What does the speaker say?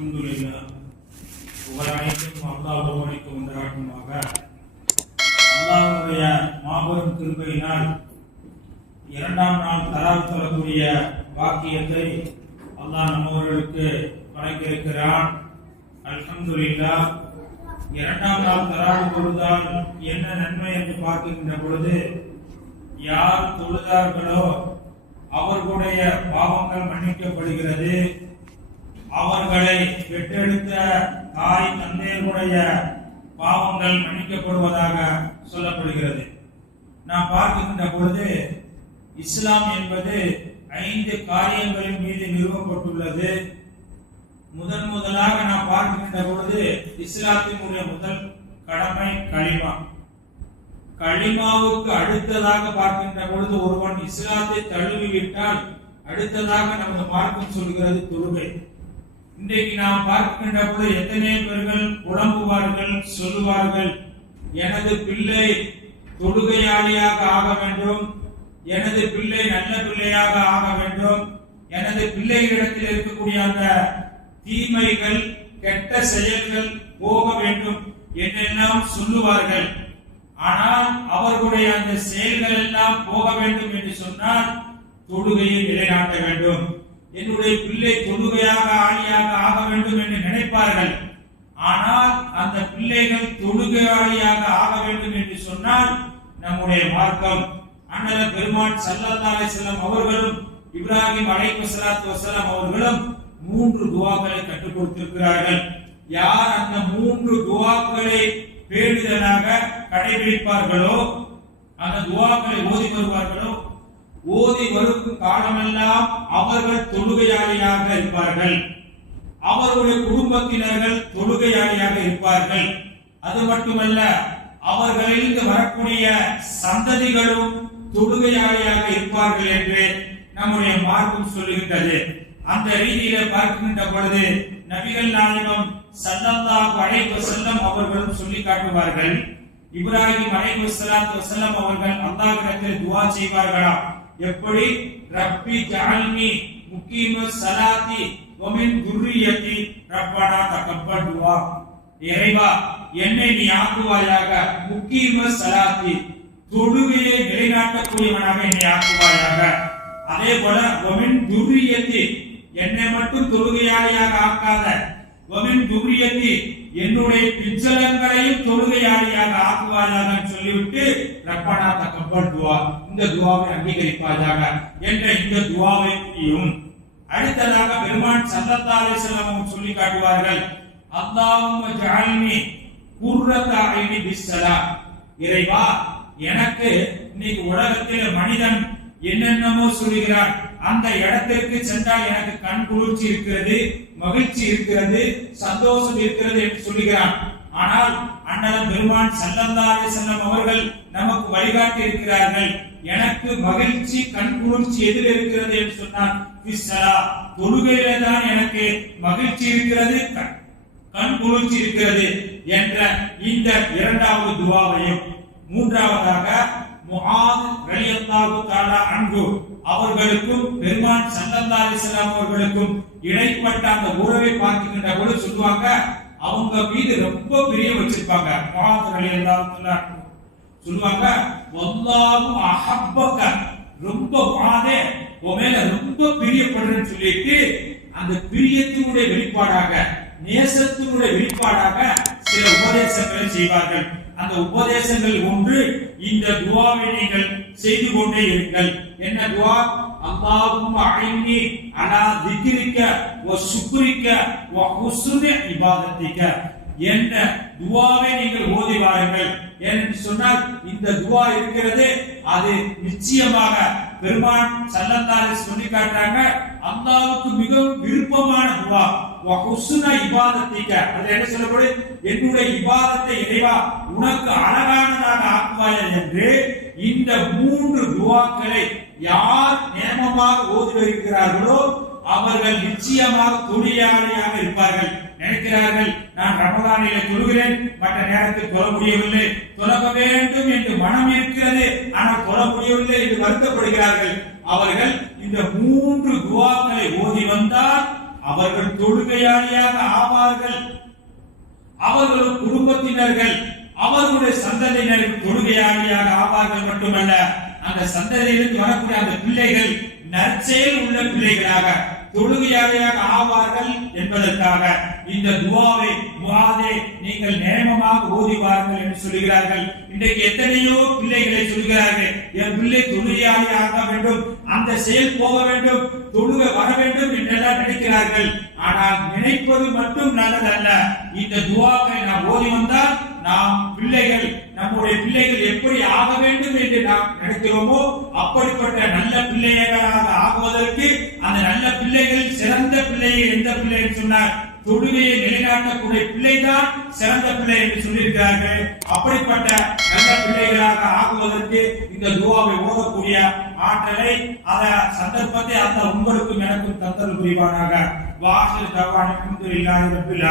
அல்ஹம்துலில்லாஹ் புகழ் அனைத்தும் அல்லாஹ் ஒருவனுக்கு உண்டாகட்டுமாக அல்லாஹ்வுடைய மாபெரும் கிருபையினால் இரண்டாம் நாள் தராவு தரக்கூடிய வாக்கியத்தை அல்லாஹ் நம்மவர்களுக்கு வழங்கியிருக்கிறான். அல்ஹம்துலில்லாஹ். இரண்டாம் நாள் தராவு தொழுதால் என்ன நன்மை என்று பார்க்கின்ற பொழுது யார் தொழுதார்களோ அவர்களுடைய பாவங்கள் மன்னிக்கப்படுகிறது. அவர்களை பெற்றெடுத்த தாய் தந்தையருடைய பாவங்கள் மன்னிக்கப்படுவதாக சொல்லப்படுகிறது. நாம் பார்க்கின்ற பொழுது இஸ்லாம் என்பது ஐந்து காரியங்களின் மீது நிறுவப்பட்டுள்ளது. முதன் முதலாக நாம் பார்க்கின்ற பொழுது இஸ்லாத்தினுடைய முதல் கடமை களிமா. களிமாவுக்கு அடுத்ததாக பார்க்கின்ற பொழுது ஒருவன் இஸ்லாத்தை தழுவிவிட்டால் அடுத்ததாக நமது மார்க்கம் சொல்கிறது தொழுகை. இன்றைக்கு நாம் பார்க்கின்ற பொழுது எத்தனை பேர்கள் புலம்புவார்கள் சொல்லுவார்கள்? எனது பிள்ளை தொடுகையாளியாக ஆக வேண்டும். எனது பிள்ளை நல்ல பிள்ளையாக ஆக வேண்டும். எனது பிள்ளைகளிடத்தில் இருக்கக்கூடிய அந்த தீமைகள் கெட்ட செயல்கள் போக வேண்டும் என்றெல்லாம் சொல்லுவார்கள். ஆனால் அவர்களுடைய அந்த செயல்கள் எல்லாம் போக வேண்டும் என்று சொன்னால் தொடுகையை நிலைநாட்ட வேண்டும். என்னுடைய பிள்ளை தொழுகையாக ஆளியாக ஆக வேண்டும் என்று நினைப்பார்கள். ஆனால் அந்த பிள்ளைகள் தொழுகையாளியாக ஆக வேண்டும் என்று சொன்னால் நம்முடைய மார்க்கம். அண்ணல பெருமான் சல்லல்லா அலிஸ்லாம் அவர்களும் இப்ராஹிம் அலைஹி சலாத்து வசலாம் அவர்களும் மூன்று துவாக்களை கற்றுக் கொடுத்திருக்கிறார்கள். யார் அந்த மூன்று துவாக்களை பேடுதலாக கடைபிடிப்பார்களோ அந்த துவாக்களை ஓதி வருவார்களோ ஓதி வரும் காலமெல்லாம் அவர்கள் தொழுகையாளியாக இருப்பார்கள். அவர்களுடைய குடும்பத்தினர்கள் தொழுகையாளியாக இருப்பார்கள். அது மட்டுமல்ல அவர்களிலிருந்து வரக்கூடிய சந்ததிகளும் தொழுகையாளியாக இருப்பார்கள் என்று நம்முடைய மார்க்கம் சொல்லுகின்றது. அந்த ரீதியில பார்க்கின்ற பொழுது நபிகள் நாயகம் சல்லல்லா அழைப்பு செல்லம் அவர்களும் சொல்லி காட்டுவார்கள் இப்ராஹிம் அழைப்பு வஸலாத்து வஸல்லம் அவர்கள் அல்லாஹிடத்தில் துவா செய்வார்களாம் எப்படி ரப்பி ஜஅல்னி முகீம ஸலாத்தி வ துர்ரியத்தி ரப்பனா தகப்பல் துஆ இறைவா என்னை நீ ஆக்குவாயாக முகீம ஸலாத்தி தொழுகையை நிலைநாட்டக்கூடியவனாக என்னை ஆக்குவாயாக. அதே போல ஒமின் துர்ரியத்தி என்னை மட்டும் தொழுகையாளியாக ஆக்காத. ஒமின் துர்ரியத்தி என்னுடைய பிச்சலங்களையும் தொழுகையாளியாக ஆக்குவாயாக சொல்லிவிட்டு ரப்பானா தக்கப்பல் துவா. இந்த துவாவை அங்கீகரிப்பாயாக என்ற இந்த துவாவையும் அடுத்ததாக பெருமான் சல்லல்லா அலைஹிஸ்ஸலாம் சொல்லி காட்டுவார்கள். அல்லாவும் ஜாலினி குர்ரத பிஸ்ஸலா. இறைவா எனக்கு இன்னைக்கு உலகத்தில் மனிதன் என்னென்னமோ சொல்லுகிறான். அந்த இடத்திற்கு சென்றால் எனக்கு கண் குளிர்ச்சி இருக்கிறது மகிழ்ச்சி இருக்கிறது சந்தோஷம் இருக்கிறது என்று சொல்லுகிறான். ஆனால் அண்ணன் பெருமான் சல்லல்லாஹு செல்லம் அவர்கள் நமக்கு வழிகாட்டி இருக்கிறார்கள். எனக்கு மகிழ்ச்சி கண் குளிர்ச்சி எதில் இருக்கிறது என்று சொன்னார் தொழுகையிலே தான் எனக்கு மகிழ்ச்சி இருக்கிறது கண் குளிர்ச்சி இருக்கிறது என்ற இந்த இரண்டாவது துவாவையும் மூன்றாவதாக முஆத் ரலியல்லாஹு தஆலா அன்ஹு அவர்களுக்கும் பெருமான் ஸல்லல்லாஹு அவர்களுக்கும் இடைப்பட்ட அந்த உறவை பார்க்கின்ற பொழுது சொல்லுவாங்க அவங்க மீது ரொம்ப பிரிய வச்சிருப்பாங்க. முஆத் எல்லாம் சொல்லுவாங்க வல்லாவும் அஹப்பக ரொம்ப வாதே உன் மேல ரொம்ப பிரியப்படுறேன்னு சொல்லிட்டு அந்த பிரியத்தினுடைய வெளிப்பாடாக நேசத்தினுடைய வெளிப்பாடாக சில உபதேசங்களை செய்வார்கள். அந்த உபதேசங்கள் ஒன்று இந்த துவாவை நீங்கள் செய்து கொண்டே இருங்கள். என்ன துவா? அல்லாஹும் ஐன்னி அலா திக்கிரிக்க ஓ சுக்குரிக்க ஓ ஹுஸ்னி இபாதத்திக்க. என்ற துவாவை நீங்கள் ஓதி வாருங்கள். என்று சொன்னால் இந்த துவா இருக்கிறது அது நிச்சயமாக பெருமான் சல்லத்தாரி சொல்லி காட்டுறாங்க அல்லாவுக்கு மிகவும் விருப்பமான துவா. வ இபாதத்திக்க. அது என்ன சொல்லப்படுது என்னுடைய இபாதத்தை இறைவா உனக்கு அழகானதாக ஆக்குவாயா என்று இந்த மூன்று துவாக்களை யார் நேமமாக ஓதி வருகிறார்களோ அவர்கள் நிச்சயமாக தொழிலாளியாக இருப்பார்கள். நினைக்கிறார்கள் நான் ரமதானிலே தொழுகிறேன். மற்ற நேரத்தில் தொழ முடியவில்லை. தொழக வேண்டும் என்று மனம் இருக்கிறது. ஆனால் தொழ முடியவில்லை என்று வருத்தப்படுகிறார்கள். அவர்கள் இந்த மூன்று துவாக்களை ஓதி வந்தால் அவர்கள் தொழுகையாளியாக ஆவார்கள். அவர்களும் குடும்பத்தினர்கள் அவர்களுடைய சந்ததியினருக்கு தொழுகையாளியாக ஆவார்கள் மட்டுமல்ல அந்த சந்ததியிலிருந்து வரக்கூடிய அந்த பிள்ளைகள் நற்செயல் உள்ள பிள்ளைகளாக தொழுகையாளியாக ஆவார்கள் என்பதற்காக இந்த துவாவை துவாதே நீங்கள் நேமமாக ஓதிவார்கள் என்று சொல்கிறார்கள் இன்றைக்கு எத்தனையோ பிள்ளைகளை சொல்கிறார்கள் என் பிள்ளை தொழுகையாளியாக வேண்டும் அந்த செயல் போக வேண்டும் தொழுக வர வேண்டும் என்றெல்லாம் நினைக்கிறார்கள். ஆனால் நினைப்பது மட்டும் நல்லதல்ல. இந்த துவாக்களை நாம் ஓதி வந்தால் நாம் பிள்ளைகள் நம்முடைய பிள்ளைகள் எப்படி ஆக வேண்டும் என்று நாம் நினைக்கிறோமோ அப்படிப்பட்ட நல்ல பிள்ளைகளாக ஆகுவதற்கு அந்த நல்ல பிள்ளைகள் சிறந்த பிள்ளையை எந்த பிள்ளை என்று சொன்னார் தொழுகையை நிலைநாட்டக்கூடிய பிள்ளைதான் சிறந்த பிள்ளை என்று சொல்லியிருக்கிறார்கள். அப்படிப்பட்ட இந்த துவாவை ஓதக்கூடிய ஆற்றலை அத சந்தர்ப்பத்தை அந்த உங்களுக்கும் எனக்கும் தந்தல் புரிவானாக. வாசல் தவான இல்லாத ரப்பில்